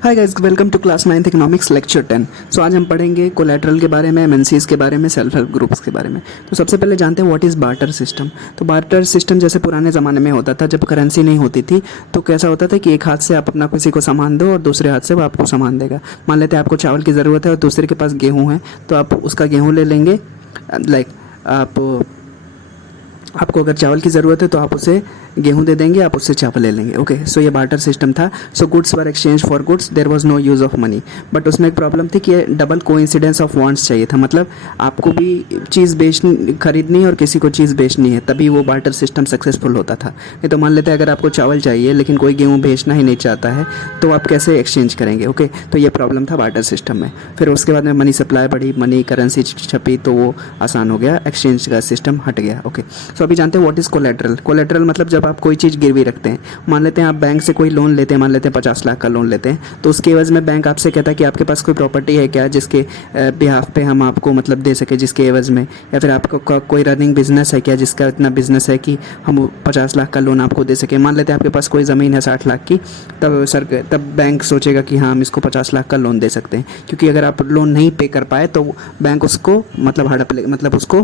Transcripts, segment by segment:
Hi guys, welcome to class 9th economics lecture 10। So आज हम पढ़ेंगे कोलैटरल के बारे में, एमएनसीज के बारे में, सेल्फ हेल्प ग्रुप्स के बारे में। तो सबसे पहले जानते हैं व्हाट इज़ बार्टर सिस्टम। तो बार्टर सिस्टम जैसे पुराने ज़माने में होता था, जब करेंसी नहीं होती थी तो कैसा होता था कि एक हाथ से आप अपना किसी को सामान दो और दूसरे हाथ से वो आपको सामान देगा। मान लेते हैं आपको चावल की ज़रूरत है और दूसरे के पास गेहूँ है, तो आप उसका गेहूँ ले लेंगे। आपको अगर चावल की ज़रूरत है तो आप उसे गेहूं दे देंगे, आप उससे चावल ले लेंगे। ओके, सो ये बार्टर सिस्टम था। So goods were exchange for goods, there was no use of money. But उसमें एक प्रॉब्लम थी कि डबल कोइंसिडेंस ऑफ वांट्स चाहिए था, मतलब आपको भी चीज़ खरीदनी है और किसी को चीज़ बेचनी है, तभी वो बार्टर सिस्टम सक्सेसफुल होता था। नहीं तो मान लेते हैं अगर आपको चावल चाहिए लेकिन कोई गेहूँ बेचना ही नहीं चाहता है तो आप कैसे एक्सचेंज करेंगे। ओके, तो ये प्रॉब्लम था बार्टर सिस्टम में। फिर उसके बाद में मनी सप्लाई बढ़ी, मनी करेंसी छपी, तो वो आसान हो गया, एक्सचेंज का सिस्टम हट गया। ओके, सो अभी जानते हैं व्हाट इज़ कोलैटरल। कोलैटरल मतलब जब आप कोई चीज़ गिरवी रखते हैं, मान लेते हैं आप बैंक से कोई लोन लेते हैं, मान लेते हैं 50 लाख का लोन लेते हैं, तो उसके एवज़ में बैंक आपसे कहता है कि आपके पास कोई प्रॉपर्टी है क्या जिसके बिहाफ पे हम आपको मतलब दे सके, जिसके एवज़ में, या फिर आपको कोई रनिंग बिजनेस है क्या जिसका इतना बिजनेस है कि हम 50 लाख का लोन आपको दे सके। मान लेते हैं आपके पास कोई ज़मीन है 60 लाख की, तब बैंक सोचेगा कि हाँ हम इसको 50 लाख का लोन दे सकते हैं, क्योंकि अगर आप लोन नहीं पे कर पाए तो बैंक उसको मतलब हड़प ले, मतलब उसको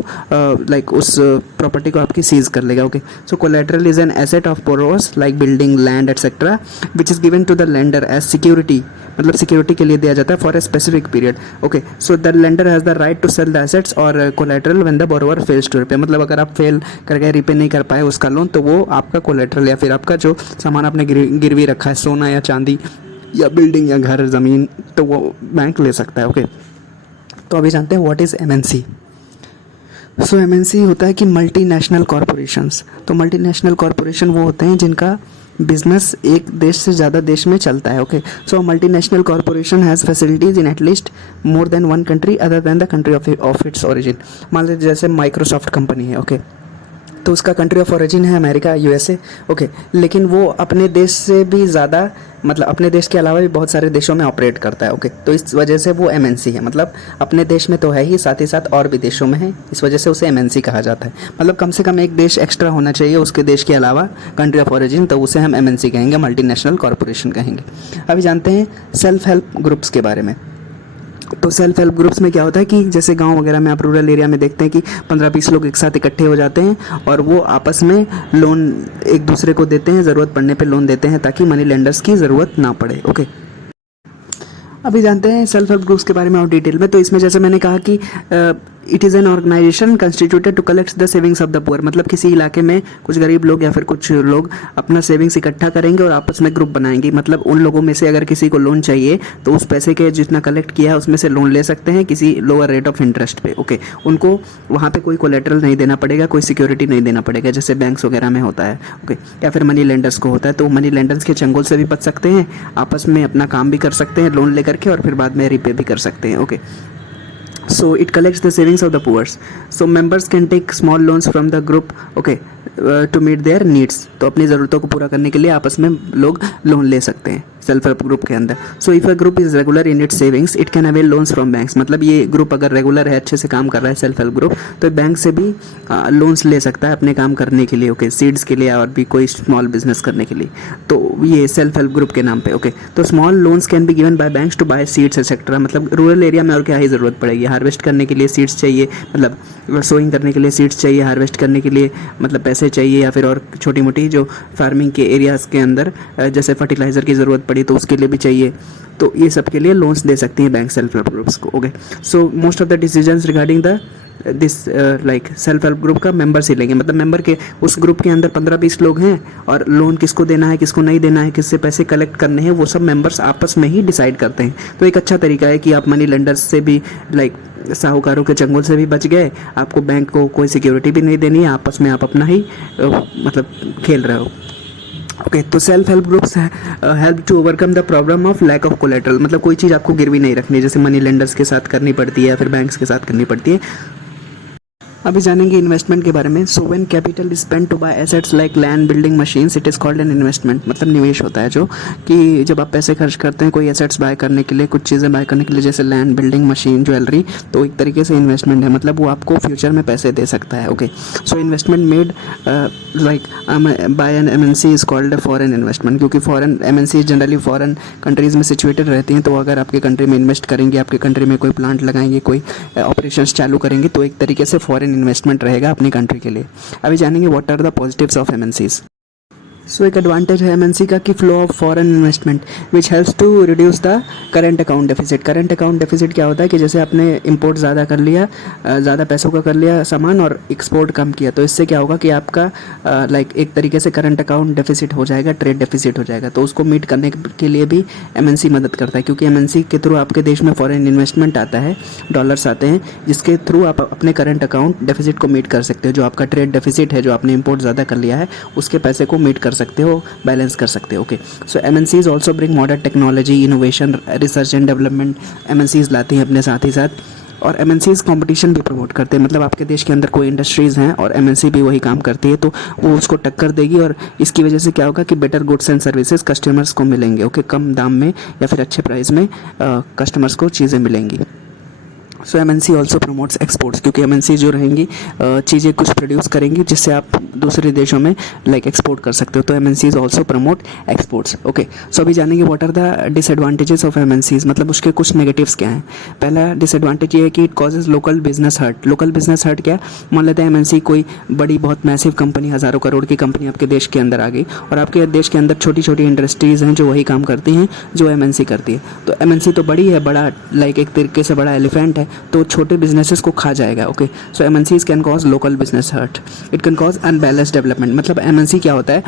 उस प्रॉपर्टी को आपकी सीज कर लेगा। Okay, so collateral is an asset of borrowers like building, land etcetera which is given to the lender as security, मतलब सिक्योरिटी के लिए दिया जाता है for a specific period. Okay, so the lender has the right to sell the assets और collateral when the borrower fails to repay, मतलब अगर आप फेल कर गए, रिपे नहीं कर पाए उसका लोन, तो वो आपका कोलैटरल या फिर आपका जो सामान आपने गिरवी रखा है, सोना या चांदी या बिल्डिंग या घर ज़मीन, तो वो बैंक ले सकता है। ओके, तो अभी जानते हैं what is MNC. So MNC होता है कि मल्टीनेशनल कॉरपोरेशंस। तो मल्टीनेशनल कॉरपोरेशन वो होते हैं जिनका बिजनेस एक देश से ज़्यादा देश में चलता है। Okay, so multinational corporation has facilities in at least more than one country other than the country of its origin. मान लीजिए जैसे माइक्रोसॉफ्ट कंपनी है, ओके, तो उसका कंट्री ऑफ ओरिजिन है अमेरिका, यूएसए। ओके, लेकिन वो अपने देश से भी ज़्यादा, मतलब अपने देश के अलावा भी बहुत सारे देशों में ऑपरेट करता है। ओके, तो इस वजह से वो एमएनसी है, मतलब अपने देश में तो है ही, साथ ही साथ और भी देशों में है, इस वजह से उसे एमएनसी कहा जाता है। मतलब कम से कम एक देश एक्स्ट्रा होना चाहिए उसके देश के अलावा, कंट्री ऑफ ओरिजिन, तो उसे हम एमएनसी कहेंगे, मल्टीनेशनल कॉरपोरेशन कहेंगे। अभी जानते हैं सेल्फ हेल्प ग्रुप्स के बारे में। तो सेल्फ हेल्प ग्रुप्स में क्या होता है कि जैसे गांव वगैरह में, आप रूरल एरिया में देखते हैं कि 15-20 लोग एक साथ इकट्ठे हो जाते हैं और वो आपस में लोन एक दूसरे को देते हैं, ज़रूरत पड़ने पे लोन देते हैं ताकि मनी लेंडर्स की ज़रूरत ना पड़े। ओके, अभी जानते हैं सेल्फ हेल्प ग्रुप्स के बारे में और डिटेल में। तो इसमें जैसे मैंने कहा कि it is an organization constituted to collect the savings of the poor, मतलब किसी इलाके में कुछ गरीब लोग या फिर कुछ लोग अपना सेविंग्स इकट्ठा करेंगे और आपस में ग्रुप बनाएंगे। मतलब उन लोगों में से अगर किसी को लोन चाहिए तो उस पैसे के जितना कलेक्ट किया है उसमें से लोन ले सकते हैं किसी लोअर रेट ऑफ इंटरेस्ट पे। ओके, उनको वहाँ पे कोई कोलेटरल नहीं देना पड़ेगा, कोई सिक्योरिटी नहीं देना पड़ेगा जैसे बैंक्स वगैरह में होता है। ओके, या फिर मनी लेंडर्स को होता है, तो मनी लेंडर्स के चंगुल से भी बच सकते हैं, आपस में अपना काम भी कर सकते हैं लोन लेकर के, और फिर बाद में रिपे भी कर सकते हैं। Okay, so it collects the savings of the poor, so members can take small loans from the group, okay, to meet their needs। तो अपनी ज़रूरतों को पूरा करने के लिए आपस में लोग लोन ले सकते हैं सेल्फ हेल्प ग्रुप के अंदर। So if a group is regular in its savings it can avail loans from banks, मतलब ये ग्रुप अगर रेगुलर है, अच्छे से काम कर रहा है सेल्फ हेल्प ग्रुप, तो बैंक से भी लोन्स ले सकता है अपने काम करने के लिए। ओके, सीड्स के लिए और भी कोई स्मॉल बिजनेस करने के लिए, तो ये सेल्फ हेल्प ग्रुप के नाम पे। ओके, तो small loans can be given by banks to buy seeds etcetera, मतलब रूरल एरिया में और क्या ही ज़रूरत पड़ेगी, हार्वेस्ट करने के लिए सीड्स चाहिए, मतलब सोइंग करने के लिए सीड्स चाहिए, हार्वेस्ट करने के लिए मतलब पैसे चाहिए, या फिर और छोटी मोटी जो फार्मिंग के एरियाज़ के अंदर जैसे फर्टिलाइज़र की ज़रूरत पड़ी तो उसके लिए भी चाहिए, तो ये सब के लिए लोन्स दे सकती हैं बैंक सेल्फ हेल्प ग्रुप्स को। Okay, so most of the decisions regarding the this self help group का मेंबर्स ही लेंगे, मतलब मेंबर के उस ग्रुप के अंदर 15-20 लोग हैं और लोन किसको देना है, किसको नहीं देना है, किससे पैसे कलेक्ट करने हैं, वो सब मेंबर्स आपस में ही डिसाइड करते हैं। तो एक अच्छा तरीका है कि आप मनी लेंडर्स से भी साहूकारों के चंगुल से भी बच गए, आपको बैंक को कोई सिक्योरिटी भी नहीं देनी है, आपस में आप अपना ही मतलब खेल रहे हो। ओके, तो self help groups help to overcome the problem of lack of collateral, मतलब कोई चीज़ आपको गिरवी नहीं रखनी जैसे मनी लेंडर्स के साथ करनी पड़ती है या फिर बैंक्स के साथ करनी पड़ती है। अभी जानेंगे इन्वेस्टमेंट के बारे में। So when capital is spent to buy assets like land, building, machines, it is called an investment. मतलब निवेश होता है जो कि जब आप पैसे खर्च करते हैं कोई एसेट्स बाय करने के लिए, कुछ चीज़ें बाय करने के लिए, जैसे लैंड, बिल्डिंग, मशीन, ज्वेलरी, तो एक तरीके से इन्वेस्टमेंट है, मतलब वो आपको फ्यूचर में पैसे दे सकता है। Okay, so investment made like by an MNC is called a foreign investment, क्योंकि foreign MNC generally foreign countries में सिचुएटेड रहती हैं, तो अगर आपके कंट्री में इन्वेस्ट करेंगे, आपके कंट्री में कोई प्लांट लगाएंगे, कोई ऑपरेशंस चालू करेंगे, तो एक तरीके से फॉरेन इन्वेस्टमेंट रहेगा अपनी कंट्री के लिए। अभी जानेंगे what are the positives of MNCs. So एक एडवांटेज है एमएनसी का कि flow of foreign investment which helps to reduce the current account deficit. Current account deficit क्या होता है कि जैसे आपने इंपोर्ट ज़्यादा कर लिया, ज़्यादा पैसों का कर लिया सामान और एक्सपोर्ट कम किया, तो इससे क्या होगा कि आपका लाइक एक तरीके से करंट अकाउंट डेफिसिट हो जाएगा, ट्रेड डेफिसिट हो जाएगा। तो उसको मीट करने के लिए भी एमएनसी मदद करता है, क्योंकि एमएनसी के थ्रू आपके देश में फॉरेन इन्वेस्टमेंट आता है, डॉलर्स आते हैं, जिसके थ्रू आप अपने करंट अकाउंट डेफिसिट को मीट कर सकते हो। जो आपका ट्रेड डेफिसिट है, जो आपने इंपोर्ट ज़्यादा कर लिया है, उसके पैसे को मीट कर सकते हो, बैलेंस कर सकते हो। Okay, so MNCs also bring modern technology, innovation, research and development MNCs लाती हैं अपने साथ ही साथ। और एमएनसीज कंपटीशन भी प्रमोट करते हैं, मतलब आपके देश के अंदर कोई इंडस्ट्रीज़ हैं और एमएनसी भी वही काम करती है, तो वो उसको टक्कर देगी, और इसकी वजह से क्या होगा कि better goods and services customers को मिलेंगे। ओके, कम दाम में या फिर अच्छे प्राइस में कस्टमर्स को चीज़ें मिलेंगी। सो एमएनसी ऑल्सो प्रमोट्स एक्सपोर्ट्स, क्योंकि एमएनसी जो रहेंगी चीज़ें कुछ प्रोड्यूस करेंगी जिससे आप दूसरे देशों में लाइक एक्सपोर्ट कर सकते हो, तो MNCs also promote exports. Okay, so अभी जानेंगे what are the disadvantages of MNCs, मतलब उसके कुछ नेगेटिव्स क्या हैं। पहला डिसएडवांटेज ये है कि it causes local business hurt. Local business hurt क्या, मान लेते हैं एमएनसी कोई बड़ी बहुत मैसिव कंपनी, हज़ारों करोड़ की कंपनी आपके देश के अंदर आ गई, और आपके देश के अंदर छोटी छोटी इंडस्ट्रीज़ हैं जो वही काम करती हैं जो एमएनसी करती है। तो एमएनसी तो बड़ी है, बड़ा लाइक एक तरीके से बड़ा एलिफेंट है, तो छोटे बिजनेसेस को खा जाएगा। Okay, so MNCs can cause local business hurt, it can cause unbalanced development. मतलब एमएनसी क्या होता है,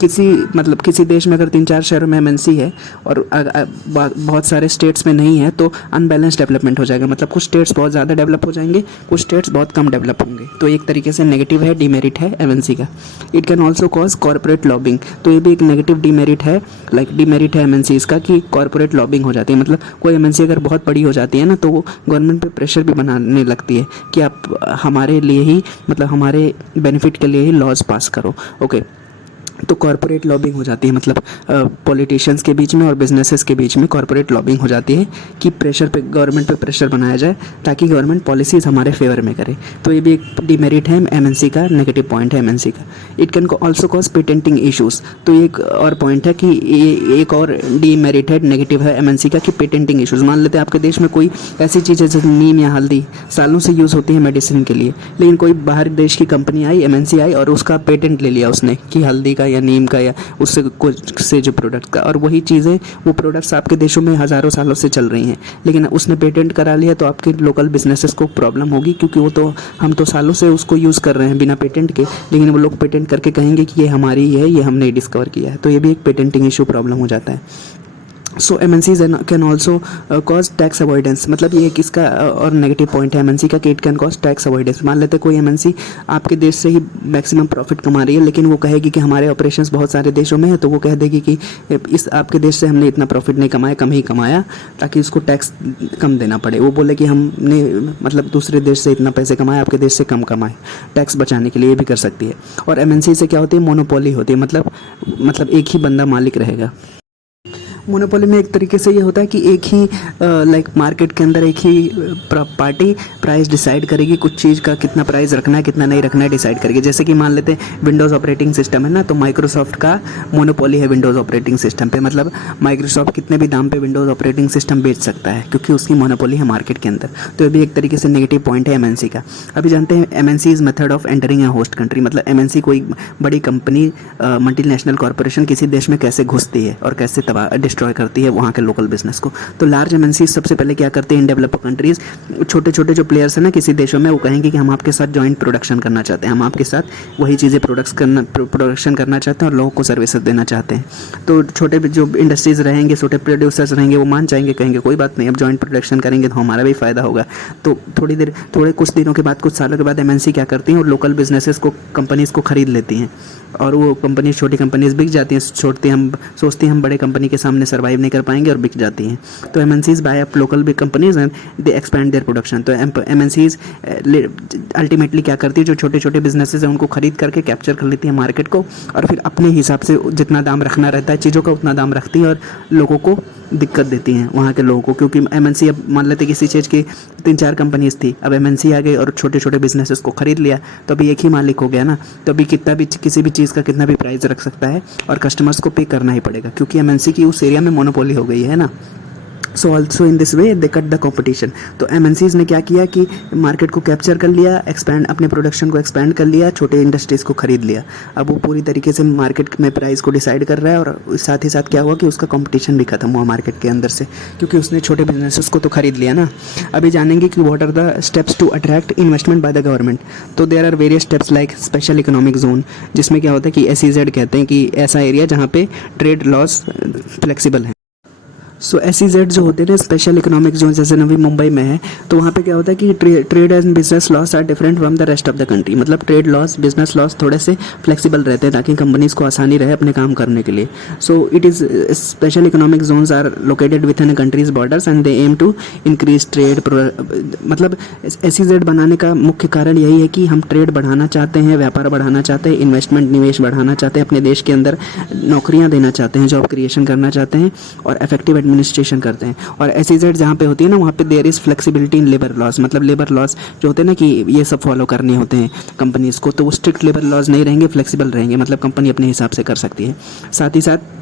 किसी देश में अगर 3-4 शहरों में एमएनसी है और बहुत सारे स्टेट्स में नहीं है, तो अनबैलेंस डेवलपमेंट हो जाएगा। मतलब कुछ स्टेट्स बहुत ज़्यादा डेवलप हो जाएंगे, कुछ स्टेट्स बहुत कम डेवलप होंगे, तो एक तरीके से नेगेटिव है, डीमेरिट है एमएनसी का। It can also cause corporate lobbying, तो ये भी एक नेगेटिव डीमेरिट है, लाइक डीमेरिट है एमएनसी इसका कि कॉर्पोरेट लॉबिंग हो जाती है। मतलब कोई एमएनसी अगर बहुत बड़ी हो जाती है ना, तो वो गवर्नमेंट पे प्रेशर भी बनाने लगती है कि आप हमारे लिए ही, मतलब हमारे बेनिफिट के लिए ही लॉज पास करो। ओके, तो कॉर्पोरेट लॉबिंग हो जाती है, मतलब पॉलिटिशियंस के बीच में और बिजनेसेस के बीच में कॉर्पोरेट लॉबिंग हो जाती है कि प्रेशर पे, गवर्नमेंट पे प्रेशर बनाया जाए ताकि गवर्नमेंट पॉलिसीज़ हमारे फेवर में करे। तो ये भी एक डिमेरिट है एमएनसी का, नेगेटिव पॉइंट है एमएनसी का। It can also cause patenting issues, तो ये एक और पॉइंट है कि ये एक और डीमेरिट है, नेगेटिव है एमएनसी का कि पेटेंटिंग इशूज़। मान लेते हैं आपके देश में कोई ऐसी चीज़ है जैसे नीम या हल्दी सालों से यूज़ होती है मेडिसिन के लिए, लेकिन कोई बाहर देश की कंपनी आई, एमएनसी आई, और उसका पेटेंट ले लिया उसने कि हल्दी का या नीम का या उससे कुछ से जो प्रोडक्ट का, और वही चीज़ें, वो प्रोडक्ट्स आपके देशों में हज़ारों सालों से चल रही हैं, लेकिन उसने पेटेंट करा लिया, तो आपके लोकल बिजनेसेस को प्रॉब्लम होगी, क्योंकि वो तो हम तो सालों से उसको यूज़ कर रहे हैं बिना पेटेंट के, लेकिन वो लोग पेटेंट करके कहेंगे कि ये हमारी ही है, ये हमने डिस्कवर किया है, तो ये भी एक पेटेंटिंग इशू प्रॉब्लम हो जाता है। So MNCs can also cause tax avoidance, मतलब ये एक इसका और नेगेटिव पॉइंट है एमएनसी का कि it can cause tax avoidance. मान लेते कोई एमएनसी आपके देश से ही मैक्सिमम प्रॉफिट कमा रही है, लेकिन वो कहेगी कि हमारे ऑपरेशंस बहुत सारे देशों में है, तो वो कह देगी कि इस आपके देश से हमने इतना प्रॉफिट नहीं कमाया, कम ही कमाया, ताकि उसको टैक्स कम देना पड़े। वो बोले कि हमने मतलब दूसरे देश से इतना पैसे कमाए, आपके देश से कम कमाए, टैक्स बचाने के लिए भी कर सकती है। और एमएनसी से क्या होती है, मोनोपोली होती है, मतलब एक ही बंदा मालिक रहेगा। मोनोपोली में एक तरीके से ये होता है कि एक ही लाइक मार्केट के अंदर एक ही पार्टी प्राइस डिसाइड करेगी, कुछ चीज़ का कितना प्राइस रखना है कितना नहीं रखना है डिसाइड करेगी। जैसे कि मान लेते हैं विंडोज़ ऑपरेटिंग सिस्टम है ना, तो माइक्रोसॉफ्ट का मोनोपोली है विंडोज़ ऑपरेटिंग सिस्टम पे, मतलब माइक्रोसॉफ्ट कितने भी दाम पे विंडोज़ ऑपरेटिंग सिस्टम बेच सकता है क्योंकि उसकी मोनोपोली है मार्केट के अंदर। तो ये भी एक तरीके से नेगेटिव पॉइंट है एमएनसी का। अभी जानते हैं MNC is method of entering a host country, मतलब एमएनसी कोई बड़ी कंपनी मल्टीनेशनल कॉर्पोरेशन किसी देश में कैसे घुसती है और कैसे डिस्ट्रॉय करती है वहाँ के लोकल बिजनेस को। तो लार्ज एमएनसी सबसे पहले क्या करते हैं, इन डेवलप्ड कंट्रीज़ छोटे छोटे जो प्लेयर्स हैं ना किसी देशों में, वो कहेंगे कि हम आपके साथ जॉइंट प्रोडक्शन करना चाहते हैं, हम आपके साथ वही चीज़ें प्रोडक्शन करना चाहते हैं और लोगों को सर्विसेज देना चाहते हैं। तो छोटे जो इंडस्ट्रीज़ रहेंगे, छोटे प्रोड्यूसर्स रहेंगे, वो मान जाएंगे, कहेंगे कोई बात नहीं, अब जॉइंट प्रोडक्शन करेंगे तो हमारा भी फ़ायदा होगा। तो थोड़े कुछ दिनों के बाद, कुछ सालों के बाद एमएनसी क्या करती हैं और लोकल बिजनेसेस को, कंपनीज़ को ख़रीद लेती हैं। और वो कंपनी, छोटी कंपनीज बिक जाती हैं, छोड़ती हम सोचती हैं हम बड़े कंपनी के सामने सर्वाइव नहीं कर पाएंगे और बिक जाती हैं। तो MNCs bye up local big companies and they expand their production. तो MNCs अल्टीमेटली क्या करती है, जो छोटे छोटे बिजनेसेस हैं उनको खरीद करके कैप्चर कर लेती है मार्केट को, और फिर अपने हिसाब से जितना दाम रखना रहता है चीज़ों का उतना दाम रखती है और लोगों को दिक्कत देती हैं वहाँ के लोगों को। क्योंकि MNC, अब मान लेते किसी चीज़ की 3-4 कंपनीज थी, अब MNC आ गई और छोटे छोटे बिजनेसेस को खरीद लिया, तो अभी एक ही मालिक हो गया ना, तो अभी कितना भी किसी भी चीज़ का कितना भी प्राइस रख सकता है और कस्टमर्स को पे करना ही पड़ेगा, क्योंकि MNC की उस एरिया में मोनोपोली हो गई है ना। So also in this way they cut the competition. तो MNCs ने क्या किया कि मार्केट को कैप्चर कर लिया, एक्सपैंड, अपने प्रोडक्शन को एक्सपैंड कर लिया, छोटे इंडस्ट्रीज़ को खरीद लिया। अब वो पूरी तरीके से मार्केट में प्राइस को डिसाइड कर रहा है, और साथ ही साथ क्या हुआ कि उसका कंपटीशन भी खत्म हुआ मार्केट के अंदर से, क्योंकि उसने छोटे बिजनेसेस को तो खरीद लिया ना। अभी जानेंगे कि what are the steps to attract investment by the government. तो there are various steps like special economic zone, जिसमें क्या होता है कि SEZ कहते हैं कि ऐसा एरिया जहाँ पे ट्रेड लॉस फ्लेक्सिबल है। सो SEZ जो होते हैं ना, स्पेशल इकोनॉमिक जोन, जैसे नवी मुंबई में है, तो वहाँ पे क्या होता है कि trade and business laws are different from the rest of the country. मतलब ट्रेड लॉस, बिजनेस लॉस थोड़े से फ्लेक्सिबल रहते हैं ताकि कंपनीज को आसानी रहे अपने काम करने के लिए। So it is special economic zones are located within countries borders and they aim to increase trade. मतलब SEZ बनाने का मुख्य कारण यही है कि हम ट्रेड बढ़ाना चाहते हैं, व्यापार बढ़ाना चाहते हैं, इन्वेस्टमेंट, निवेश बढ़ाना चाहते हैं, अपने देश के अंदर नौकरियाँ देना चाहते हैं, जॉब क्रिएशन करना चाहते हैं और इफेक्टिव एडमिनिस्ट्रेशन करते हैं। और SEZ जहाँ पे होती है ना, वहाँ पे there is flexibility in labour laws. मतलब लेबर लॉस जो होते हैं ना कि ये सब फॉलो करने होते हैं कंपनीज़ को, तो वो स्ट्रिक्ट लेबर लॉज नहीं रहेंगे, फ्लेक्सिबल रहेंगे। मतलब कंपनी अपने हिसाब से कर सकती है। साथ ही साथ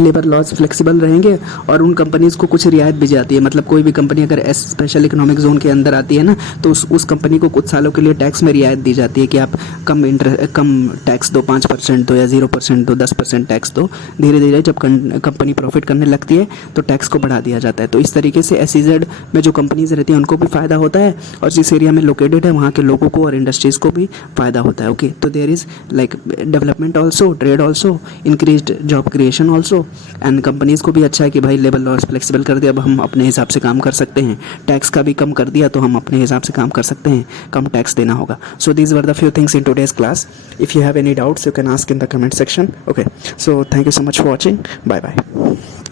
लेबर लॉज फ्लेक्सिबल रहेंगे और उन कंपनीज़ को कुछ रियायत भी जाती है। मतलब कोई भी कंपनी अगर स्पेशल इकोनॉमिक जोन के अंदर आती है ना, तो उस कंपनी को कुछ सालों के लिए टैक्स में रियायत दी जाती है कि आप कम टैक्स दो, 5% दो या 0% दो, 10% टैक्स दो। धीरे धीरे जब कंपनी प्रॉफिट करने लगती है तो टैक्स को बढ़ा दिया जाता है। तो इस तरीके से SEZ में जो कंपनीज रहती हैं उनको भी फ़ायदा होता है, और जिस एरिया में लोकेटेड है वहाँ के लोगों को और इंडस्ट्रीज़ को भी फ़ायदा होता है। ओके, तो there is like development also, trade also, increased job creation also, and companies को भी अच्छा है कि भाई लेबर लॉस फ्लेक्सिबल कर दिया, अब हम अपने हिसाब से काम कर सकते हैं। टैक्स का भी कम कर दिया तो हम अपने हिसाब से काम कर सकते हैं, कम टैक्स देना होगा। So these were the few things in today's class. If you have any doubts, you can ask in the comment section. Okay, so thank you so much for watching. Bye bye.